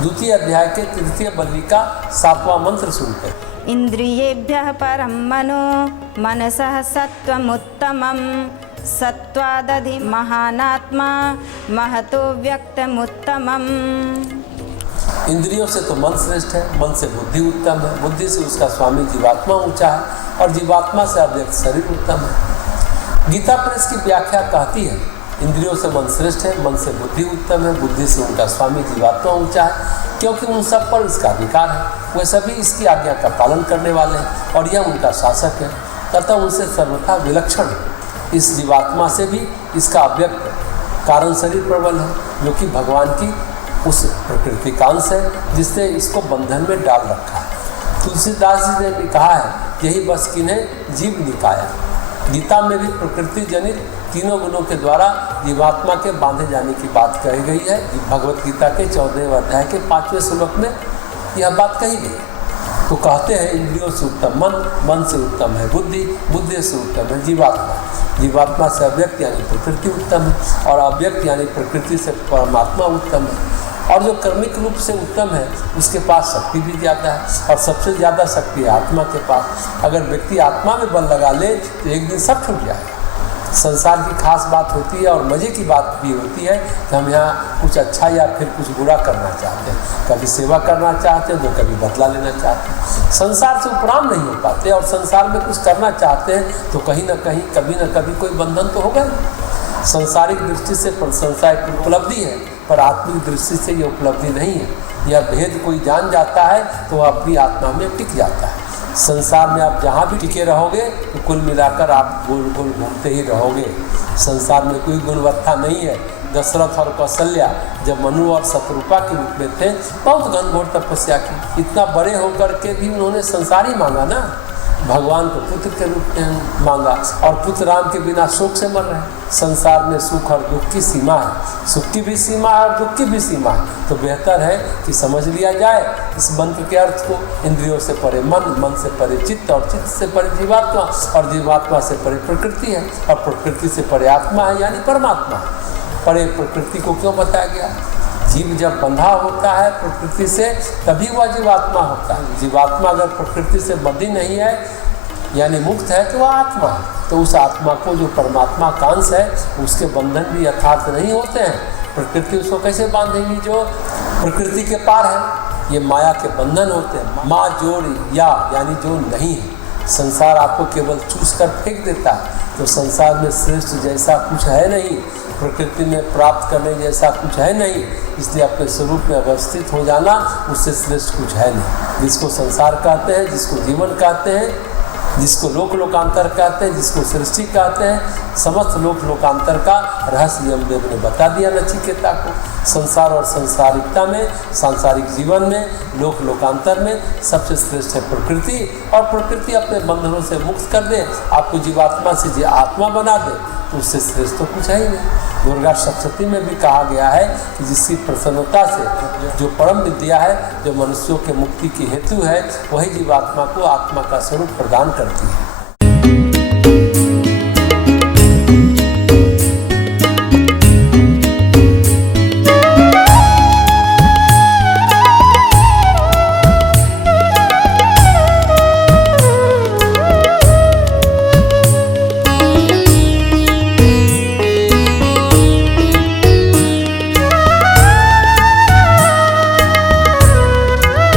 द्वितीय अध्याय के तृतीय बल्ली का 7वां मंत्र सुनते हैं। इंद्रियेभ्यः परं मनो मनसः सत्त्वमुत्तमं सत्त्वादधि महानात्मा महतो व्यक्तमुत्तमम्। इंद्रियों से तो मन श्रेष्ठ है, मन से बुद्धि उत्तम है, बुद्धि से उसका स्वामी जीवात्मा ऊंचा है और जीवात्मा से अव्यक्त शरीर उत्तम है। गीता प्रेस की व्याख्या कहती है इंद्रियों से मन श्रेष्ठ है, मन से बुद्धि उत्तम है, बुद्धि से उनका स्वामी जीवात्मा ऊंचा है, क्योंकि उन सब पर इसका अधिकार है। वे सभी इसकी आज्ञा का पालन करने वाले हैं और यह उनका शासक है, तथा उनसे सर्वथा विलक्षण इस जीवात्मा से भी इसका अव्यक्त कारण शरीर प्रबल है, जो कि भगवान की उस प्रकृति का अंश है जिसने इसको बंधन में डाल रखा है। तुलसीदास जी ने भी कहा है, यही बस किन्हें जीव निकाया। गीता में भी प्रकृति जनित तीनों गुणों के द्वारा जीवात्मा के बांधे जाने की बात कही गई है। भगवत गीता के 14वें अध्याय के 5वें श्लोक में यह बात कही गई। तो कहते हैं इंद्रियों से उत्तम मन, मन से उत्तम है बुद्धि, बुद्धि से उत्तम है जीवात्मा, जीवात्मा से अव्यक्त यानी प्रकृति उत्तम है और अव्यक्त यानी प्रकृति से परमात्मा उत्तम है। और जो कर्मिक रूप से उत्तम है उसके पास शक्ति भी ज़्यादा है और सबसे ज़्यादा शक्ति है आत्मा के पास। अगर व्यक्ति आत्मा में बल लगा ले तो एक दिन सब छूट जाएगा। संसार की खास बात होती है और मज़े की बात भी होती है कि हम यहाँ कुछ अच्छा या फिर कुछ बुरा करना चाहते हैं, कभी सेवा करना चाहते हैं तो कभी बदला लेना चाहते हैं। संसार से उपराम नहीं हो पाते और संसार में कुछ करना चाहते हैं तो कहीं ना कहीं कभी ना कभी कोई बंधन तो होगा ही। संसारिक दृष्टि से प्रशंसा एक उपलब्धि है, पर आत्मिक दृष्टि से ये उपलब्धि नहीं है। यह भेद कोई जान जाता है तो वह अपनी आत्मा में टिक जाता है। संसार में आप जहाँ भी टिके रहोगे तो कुल मिलाकर आप गोल गोल घूमते ही रहोगे। संसार में कोई गुणवत्ता नहीं है। दशरथ और कौशल्या जब मनु और शत्रुपा के रूप में थे बहुत घनघोर तपस्या की, इतना बड़े होकर के भी उन्होंने संसार ही मांगा ना, भगवान को पुत्र के रूप में मांगा और पुत्र राम के बिना शोक से मर रहे हैं। संसार में सुख और दुख की सीमा है, सुख की भी सीमा है और दुख की भी सीमा है। तो बेहतर है कि समझ लिया जाए इस मंत्र के अर्थ को। इंद्रियों से परे मन, मन से परे चित्त और चित्त से परे जीवात्मा और जीवात्मा से परे प्रकृति है और प्रकृति से परे आत्मा है यानी परमात्मा। परे प्रकृति को क्यों बताया गया? जीव जब बंधा होता है प्रकृति से तभी वह जीवात्मा होता है। जीवात्मा अगर प्रकृति से बंधी नहीं है यानी मुक्त है तो वह आत्मा है। तो उस आत्मा को जो परमात्मा का अंश है उसके बंधन भी यथार्थ नहीं होते हैं। प्रकृति उसको कैसे बांधेगी जो प्रकृति के पार है? ये माया के बंधन होते हैं। माँ जोड़ या यानी जो नहीं है। संसार आपको केवल चूस कर फेंक देता है। तो संसार में श्रेष्ठ जैसा कुछ है नहीं, प्रकृति में प्राप्त करने जैसा कुछ है नहीं, इसलिए अपने स्वरूप में अवस्थित हो जाना उससे श्रेष्ठ कुछ है नहीं। जिसको संसार कहते हैं, जिसको जीवन कहते हैं, जिसको लोक लोकांतर कहते हैं, जिसको सृष्टि कहते हैं, समस्त लोक लोकांतर का रहस्य यमदेव ने बता दिया नचिकेता को। संसार और संसारिकता में, सांसारिक जीवन में, लोक लोकांतर में सबसे श्रेष्ठ है प्रकृति। और प्रकृति अपने बंधनों से मुक्त कर दे, आपको जीवात्मा से जी आत्मा बना दे, तो उससे श्रेष्ठ तो कुछ है ही नहीं। दुर्गा सप्तशती में भी कहा गया है कि जिसकी प्रसन्नता से जो परम विद्या है, जो मनुष्यों के मुक्ति की हेतु है, वही जीवात्मा को आत्मा का स्वरूप प्रदान करती है।